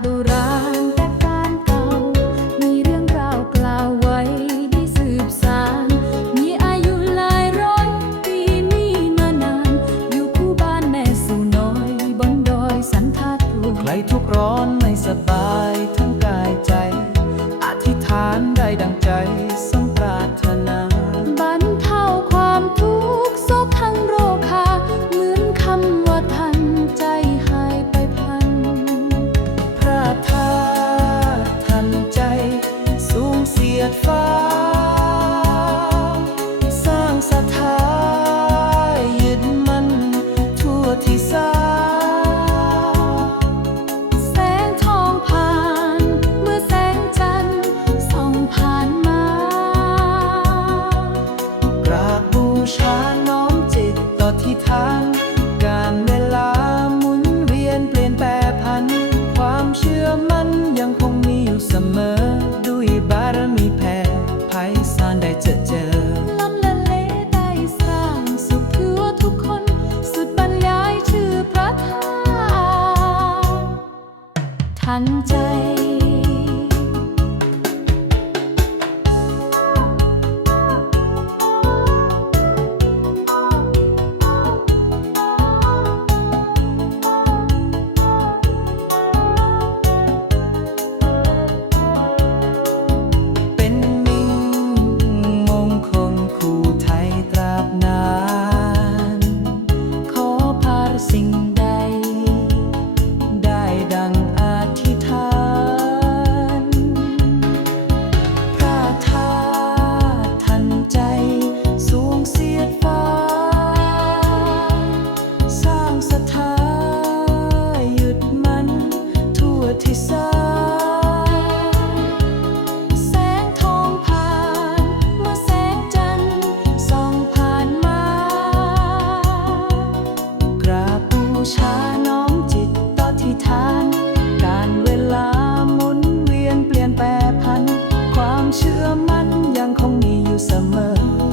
โบราณแต่การเก่า มีเรื่องราวกล่าวไว้ได้สืบสาน มีอายุหลายร้อยปีมีมานาน อยู่คู่บ้านแม่สู่น้อยบนดอยสันทัดรูใครทุกข์ร้อนไม่สบายทั้งกายใจ อธิษฐานได้ดังใจสมป ศรัทธา ทันใจ คงมีอยู่เสมอ